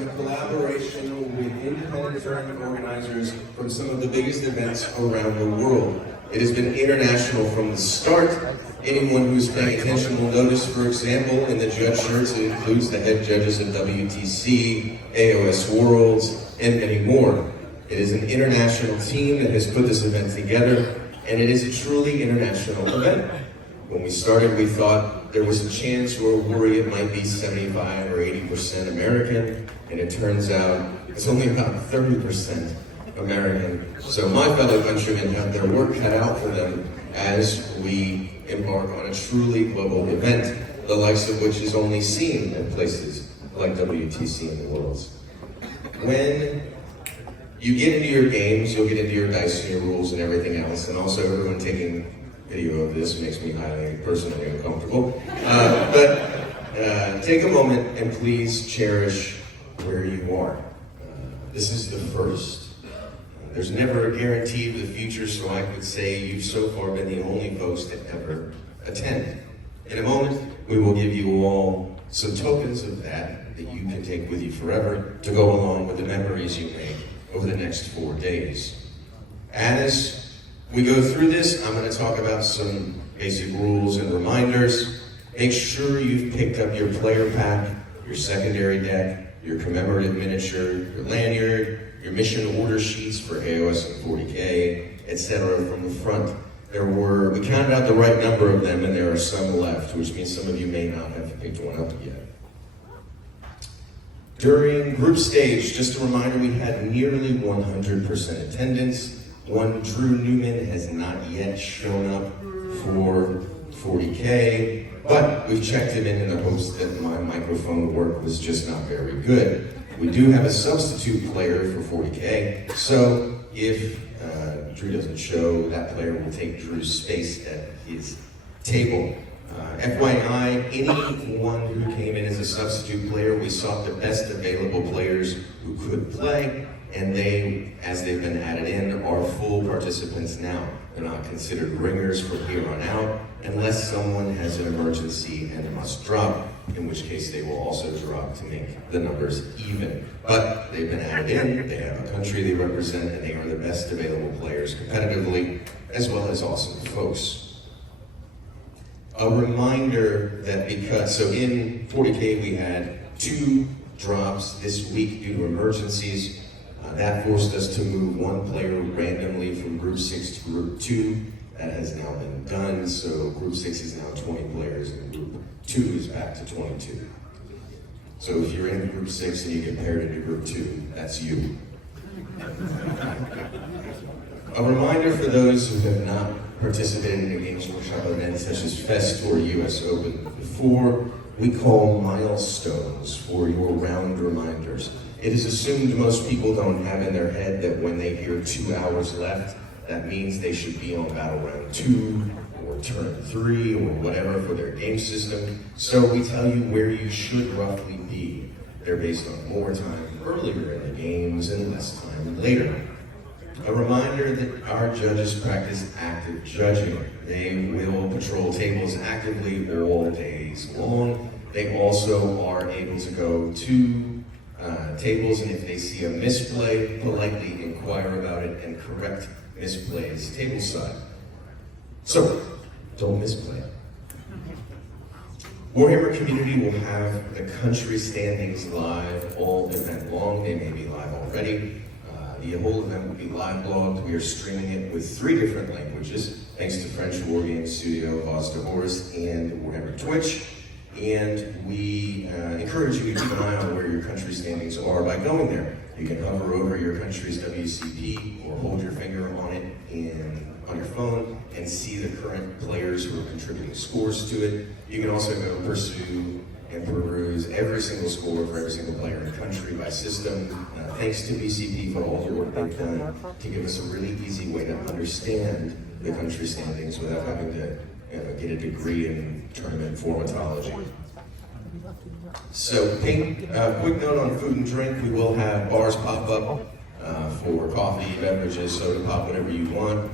in collaboration with independent tournament organizers from some of the biggest events around the world. It has been international from the start. Anyone who's paying attention will notice, for example, in the judge shirts, it includes the head judges of WTC, AOS Worlds, and many more. It is an international team that has put this event together, and it is a truly international event. When we started, we thought there was a chance or a worry it might be 75 or 80% American, and it turns out it's only about 30% American. So my fellow countrymen have their work cut out for them as we embark on a truly global event, the likes of which is only seen at places like WTC and the Worlds. When you get into your games, you'll get into your dice and your rules and everything else, and also everyone taking video of this makes me highly personally uncomfortable. But take a moment and please cherish where you are. This is the first. There's never a guarantee of the future, so I could say you've so far been the only folks to ever attend. In a moment, we will give you all some tokens of that you can take with you forever to go along with the memories you make over the next 4 days. As we go through this, I'm going to talk about some basic rules and reminders. Make sure you've picked up your player pack, your secondary deck, your commemorative miniature, your lanyard, your mission order sheets for AOS and 40K, etc. from the front. We counted out the right number of them, and there are some left, which means some of you may not have picked one up yet. During group stage, just a reminder, we had nearly 100% attendance. One Drew Newman has not yet shown up for 40K, but we've checked him in the hopes that my microphone work was just not very good. We do have a substitute player for 40K, so if Drew doesn't show, that player will take Drew's space at his table. FYI, anyone who came in as a substitute player, we sought the best available players who could play, and they, as they've been added in, are full participants now. They're not considered ringers from here on out, unless someone has an emergency and must drop, in which case they will also drop to make the numbers even. But they've been added in, they have a country they represent, and they are the best available players competitively, as well as awesome folks. A reminder that so in 40K we had 2 drops this week due to emergencies. That forced us to move one player randomly from Group 6 to Group 2. That has now been done, so Group 6 is now 20 players and Group 2 is back to 22. So if you're in Group 6 and you get paired into Group 2, that's you. A reminder for those who have not participated in a Games Workshop event such as Fest or US Open before, we call milestones for your round reminders. It is assumed most people don't have in their head that when they hear 2 hours left, that means they should be on Battle Round 2 or Turn 3 or whatever for their game system. So we tell you where you should roughly be. They're based on more time earlier in the games and less time later. A reminder that our judges practice active judging. They will patrol tables actively all days long. They also are able to go to tables, and if they see a misplay, politely inquire about it and correct misplays tableside. So, don't misplay. Warhammer community will have the country standings live all event long. They may be live already. The whole event will be live blogged. We are streaming it with 3 different languages, thanks to French Wargame Studio, Voz de Horus, and Warhammer Twitch. And we encourage you to keep an eye on where your country standings are by going there. You can hover over your country's WCP or hold your finger on it on your phone and see the current players who are contributing scores to it. You can also go pursue and peruse every single score for every single player in the country by system. Thanks to BCP for all the work they've done to give us a really easy way to understand the country standings without having to get a degree in tournament formatology. So, quick note on food and drink. We will have bars pop up for coffee, beverages, soda pop, whatever you want.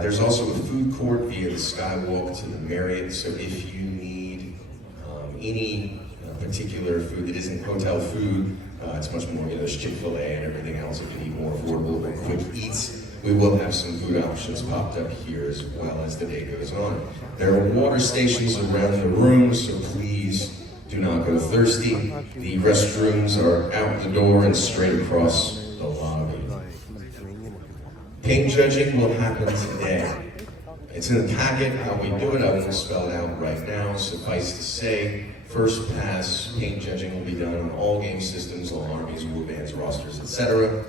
There's also a food court via the Skywalk to the Marriott, so if you need any particular food that isn't hotel food, It's much more, there's Chick-fil-A and everything else. If you need more affordable and quick eats, we will have some food options popped up here as well as the day goes on. There are water stations around the room, so please do not go thirsty. The restrooms are out the door and straight across the lobby. Paint judging will happen today. It's in the packet how we do it. I won't spell it out right now. Suffice to say, first pass paint judging will be done on all game systems, all armies, war bands, rosters, etc.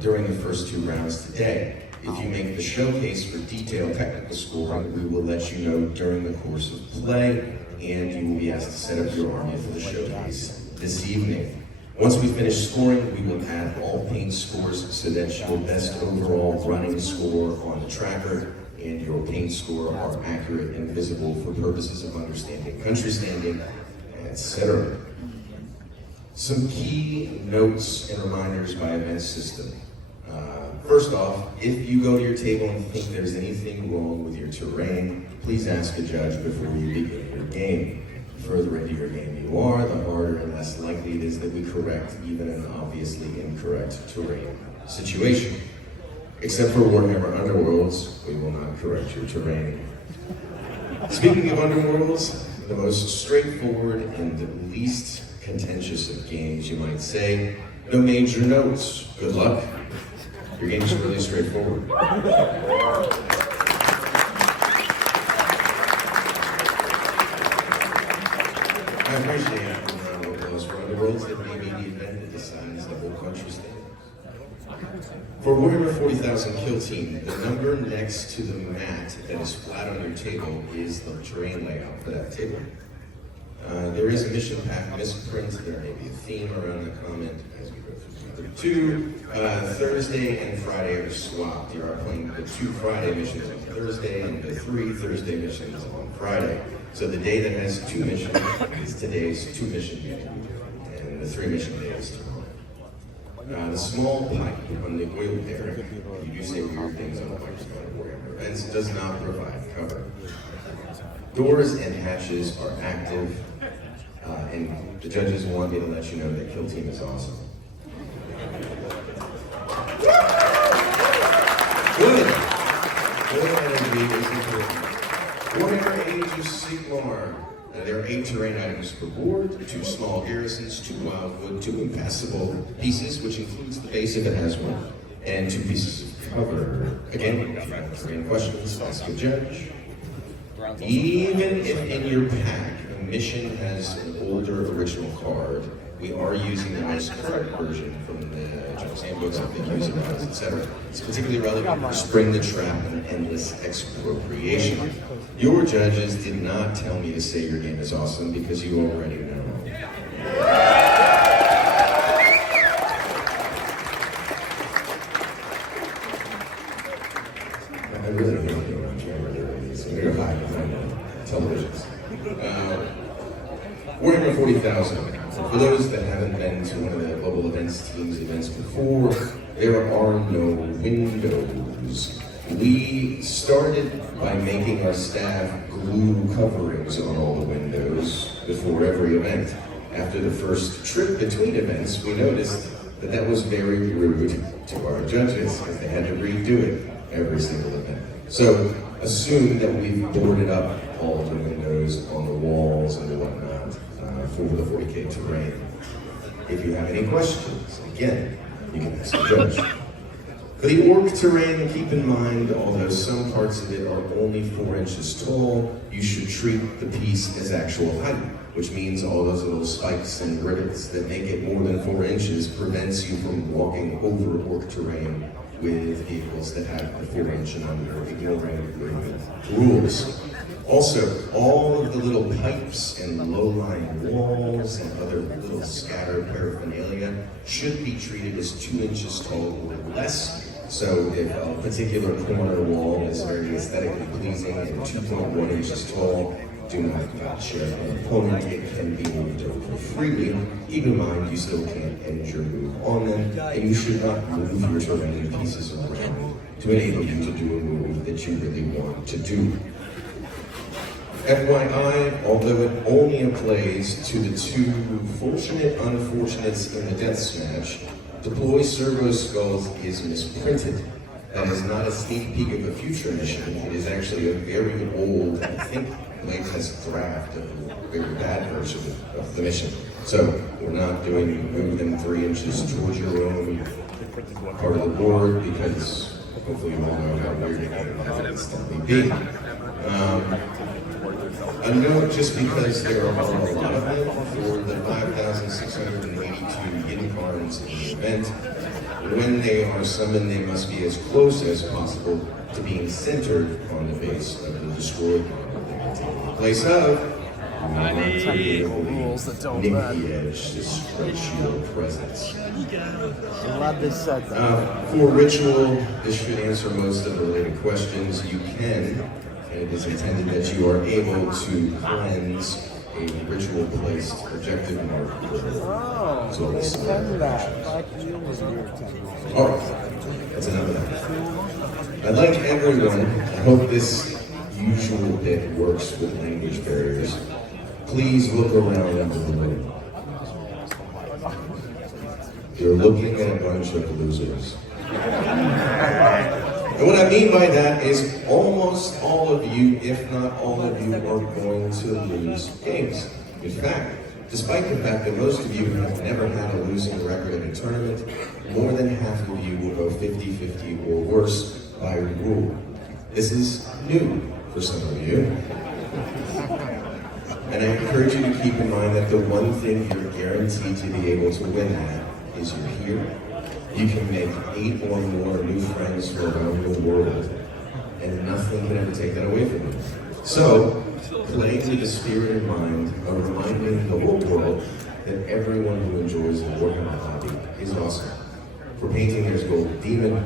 During the first 2 rounds today. If you make the showcase for detailed technical scoring, we will let you know during the course of play, and you will be asked to set up your army for the showcase this evening. Once we finish scoring, we will add all paint scores so that your best overall running score on the tracker and your paint score are accurate and visible for purposes of understanding country standing, etc. Some key notes and reminders by event system. First off, if you go to your table and think there's anything wrong with your terrain, please ask a judge before you begin your game. The further into your game you are, the harder and less likely it is that we correct even an obviously incorrect terrain situation. Except for Warhammer Underworlds, we will not correct your terrain. Speaking of Underworlds, the most straightforward and least contentious of games, you might say. No major notes. Good luck. Your game's really straightforward. I appreciate it. Round of applause for Underworlds. It may be the event that decides the whole country's thing. For Warhammer 40,000 Kill Team, the number next to the mat that is flat on your table is the terrain layout for that table. There is a mission pack misprint. There may be a theme around the comment as we go through the other 2. Thursday and Friday are swapped. You are playing the 2 Friday missions on Thursday and the 3 Thursday missions on Friday. So the day that has 2 missions is today's 2 mission day, and the 3 mission day is tomorrow. The small pipe on the oil derrick, you do say weird things on the microphone at Warhammer events, does not provide cover. Doors and hatches are active, and the judges want me to let you know that Kill Team is awesome. Good energy is important. Warhammer Age of Sigmar. There are 8 terrain items per board, 2 small garrisons, 2 wildwood, 2 impassable pieces, which includes the base if it has one, and 2 pieces of cover. Again, if you have terrain questions, ask a judge. Even if in your pack a mission has an older original card, we are using the most current version from the Judge's Handbooks, I think user guides, etc. It's particularly relevant for Spring the Trap and Endless Expropriation. Your judges did not tell me to say your game is awesome because you already know. I really don't know on camera doing these. I'm going to hide behind televisions. Warhammer 40,000. For those that haven't been to one of the global events team's events before, there are no windows. We started by making our staff glue coverings on all the windows before every event. After the first trip between events, we noticed that that was very rude to our judges because they had to redo it every single event. So assume that we've boarded up all the windows on the walls and whatnot for the 40K terrain. If you have any questions, again, you can ask the judge. For the orc terrain, keep in mind, although some parts of it are only 4 inches tall, you should treat the piece as actual height, which means all those little spikes and rivets that make it more than 4 inches prevents you from walking over orc terrain with vehicles that have the 4-inch and under, ignoring the rules. Also, all of the little pipes and low-lying walls and other little scattered paraphernalia should be treated as 2 inches tall or less. So if a particular corner wall is very aesthetically pleasing and 2.1 inches tall, do not share an opponent. It can be moved over freely. Keep in mind you still can't end your move on them, and you should not move your terrain pieces around to enable you to do a move that you really want to do. FYI, although it only applies to the two fortunate unfortunates in the death smash, Deploy Servo Skulls is misprinted. That is not a sneak peek of a future mission. It is actually a very old, I think, latest draft of a very bad version of the mission. So we're not doing move them 3 inches towards your own part of the board because hopefully you all know how weird it's going to be. A note, just because there are a lot of them for the 5,682 unicorns in the event, when they are summoned, they must be as close as possible to being centered on the base of the destroyed one. In place of, Nick the Edge, the stretch your presence. I'm glad they said that. For ritual, this should answer most of the related questions. You can, and it is intended that you are able to cleanse a ritual placed objective mark. Oh, they send that. Like you was your temple. Alright, that's enough of that. I'd like everyone, I hope this usual bit works with language barriers. Please look around the room. You're looking at a bunch of losers. And what I mean by that is almost all of you, if not all of you, are going to lose games. In fact, despite the fact that most of you have never had a losing record in a tournament, more than half of you will go 50-50 or worse by rule. This is new for some of you. And I encourage you to keep in mind that the one thing you're guaranteed to be able to win at is you're here. You can make 8 or more new friends from around the world, and nothing can ever take that away from you. So, play with the spirit in mind of reminding the whole world that everyone who enjoys the Warhammer hobby is awesome. For painting, there's Gold Demon.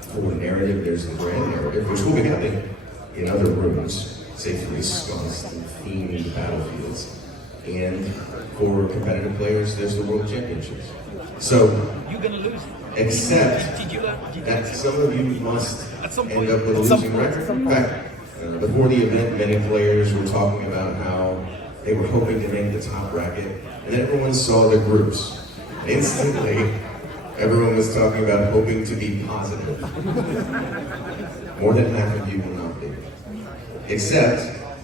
For narrative, there's the Grand Narrative, which will be happening in other rooms, safely ensconced in themed battlefields. And for competitive players, there's the World Championships. So, except that some of you must end up with a losing record. In fact, before the event, many players were talking about how they were hoping to make the top bracket, and then everyone saw the groups. Instantly, everyone was talking about hoping to be positive. More than half of you will not be. Except,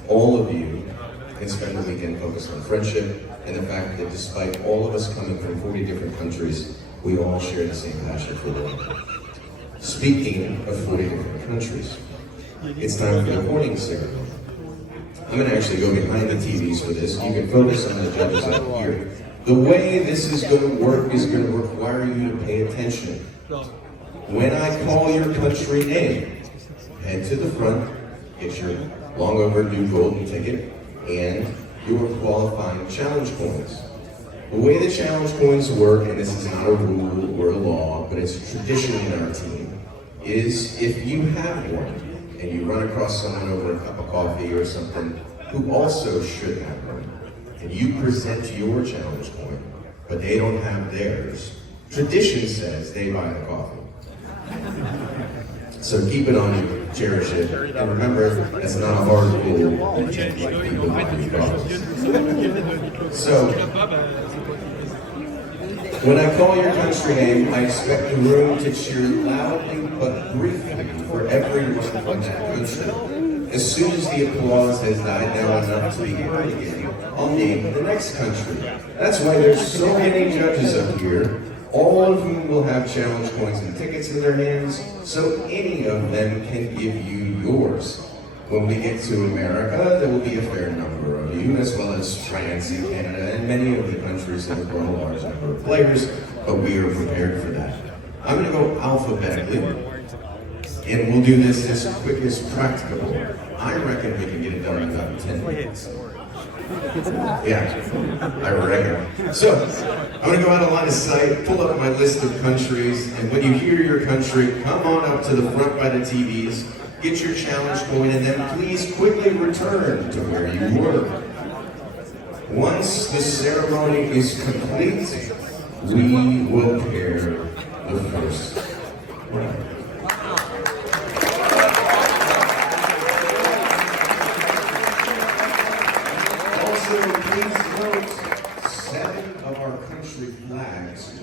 all of you can spend the weekend focused on friendship and the fact that despite all of us coming from 40 different countries, we all share the same passion for war. Speaking of 40 different countries, it's time for the awarding ceremony. I'm going to actually go behind the TVs for this. You can focus on the judges out here. The way this is going to work is going to require you to pay attention. When I call your country name, head to the front, get your long overdue golden ticket, and your qualifying challenge coins. The way the challenge coins work, and this is not a rule or a law, but it's a tradition in our team, is if you have one, and you run across someone over a cup of coffee or something who also should have one, and you present your challenge coin, but they don't have theirs, tradition says they buy the coffee. So keep it on you, cherish it, and remember, that's not a hard rule. So, when I call your country name, I expect the room to cheer loudly but briefly for everyone from that country. As soon as the applause has died down enough to be heard again, I'll name the next country. That's why there's so many judges up here, all of whom will have challenge coins and tickets in their hands, so any of them can give you yours. When we get to America, there will be a fair number of you, as well as France and Canada, and many of the countries that have brought a large number of players, but we are prepared for that. I'm going to go alphabetically, and we'll do this as quick as practicable. I reckon we can get it done in about 10 minutes. Yeah, I reckon. So, I'm going to go out of line of sight, pull up my list of countries, and when you hear your country, come on up to the front by the TVs, get your challenge coin, and then please quickly return to where you were. Once the ceremony is complete, we will pair the first round.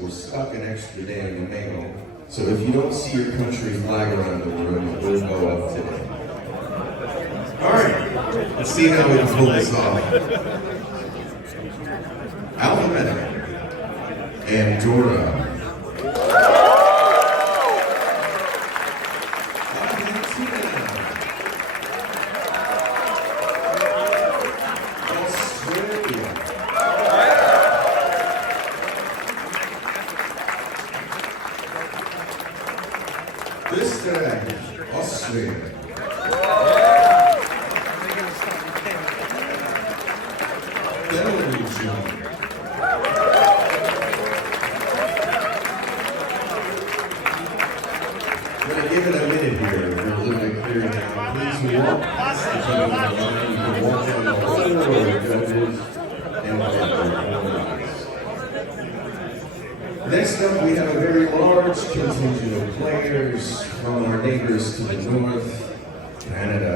we're stuck an extra day in the mail. So if you don't see your country flag around the room, it will go up today. All right, let's see how we can pull this off. Alphabet Andorra. Austria. Belgium. I'm going to give it a minute here. We're a little bit clear now. Please walk past the gentleman line. You can walk down the whole row of judges and next up, we have a very large contingent of players from our neighbors to the north, Canada.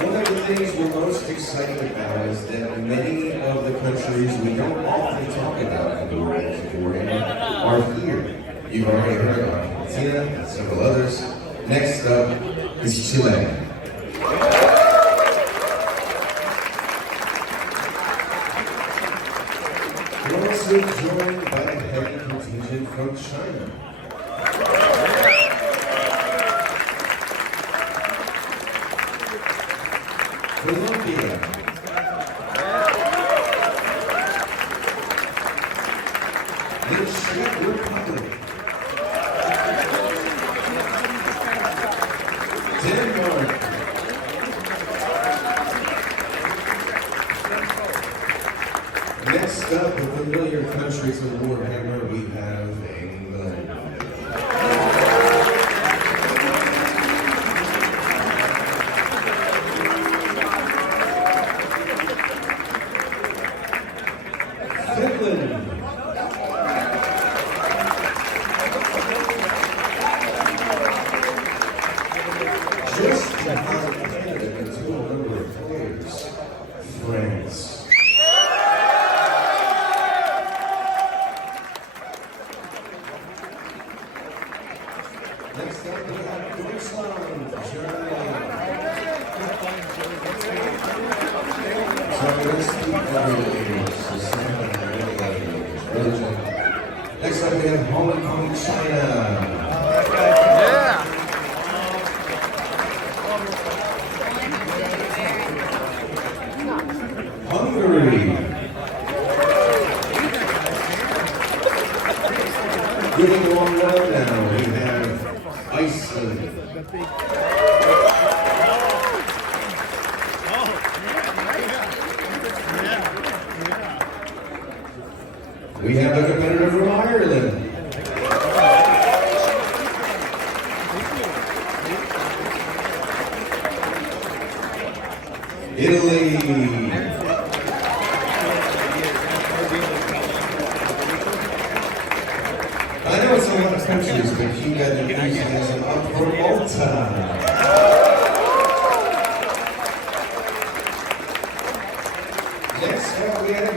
One of the things we're most excited about is that many of the countries we don't often talk about in the world of Warhammer are here. You've already heard of Argentina and several others. Next up is Chile. We're also joined by a heavy contingent from China. Colombia. The Czech Republic. Denmark. Next up, a familiar country to Warhammer, we have England. Finland. Just behind Canada and total number of players, France. Next up, we have Deutschland, Germany. So let's keep everything. Next up, we have Hong Kong, China. Hungary. Moving along well now, we have Iceland. We have a competitor from Ireland. Italy. I know it's a lot of countries, but keep that enthusiasm up for Malta. Next up, we have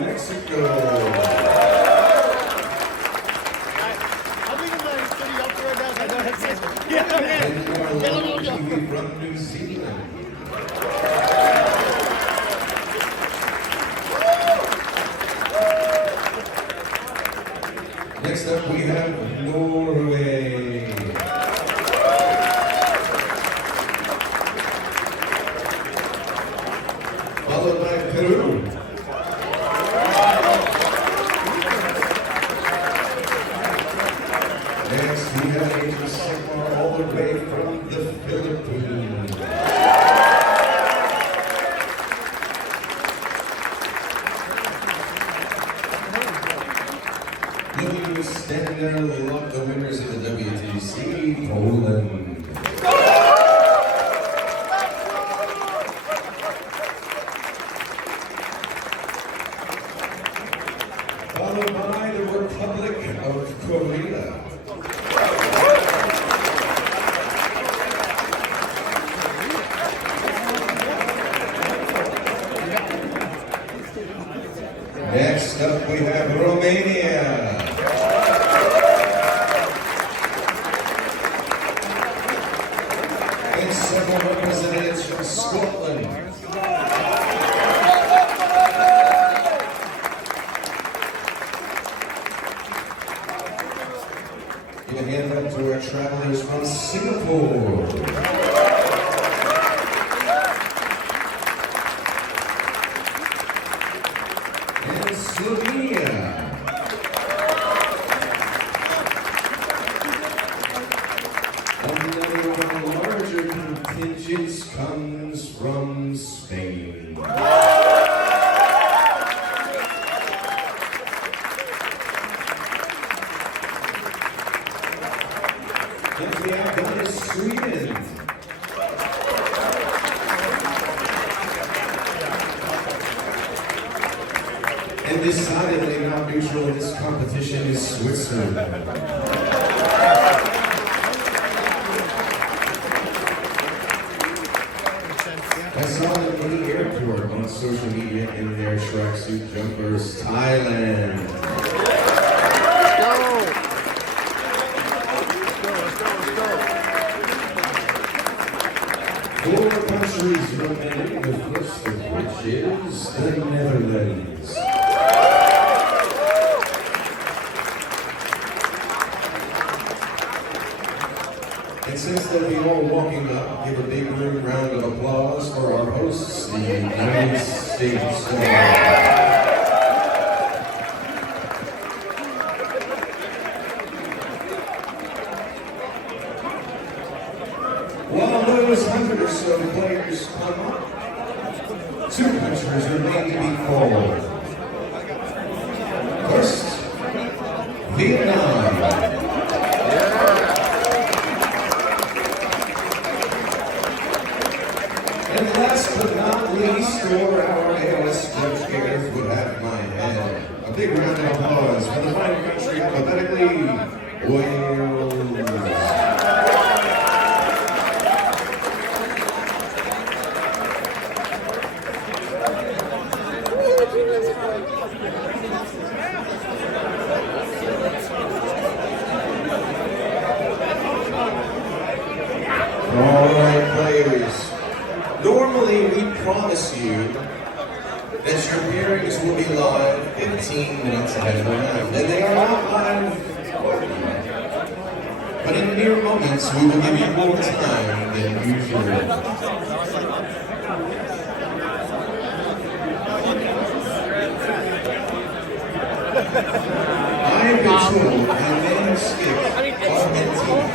Mexico. And our local Kiwi from New Zealand. Next up, we have Norway. Followed by Peru. Next, we have Angel Sigmar all the way from the Philippines. Looking to stand there and lock the winners of the WTC, Poland. Followed by the Republic of Korea. Next up we have Romania. And several representatives from Scotland. Give a hand up to our travelers from Singapore. And Slovenia. Another one of the larger contingents comes from Spain. And the outcome is Sweden. And decidedly not neutral in this competition is Switzerland. I saw them in the airport on social media in their tracksuit jumpers, Thailand. Four countries remaining, the first of which is the Netherlands. And since they'll be all walking up, give a big round of applause for our hosts, the United States. While those 100 or so players come up, two countries remain to be called. First, Vietnam. And last but not least, for our ALS Judge Gareth would have my head. A big round of applause for the fine country alphabetically, Wales. All right, players. Normally, we promise you that your pairings will be live 15 minutes ahead of the round, and they are not live. But in mere moments, we will give you more time than usual. I have been told that manuscript augmenting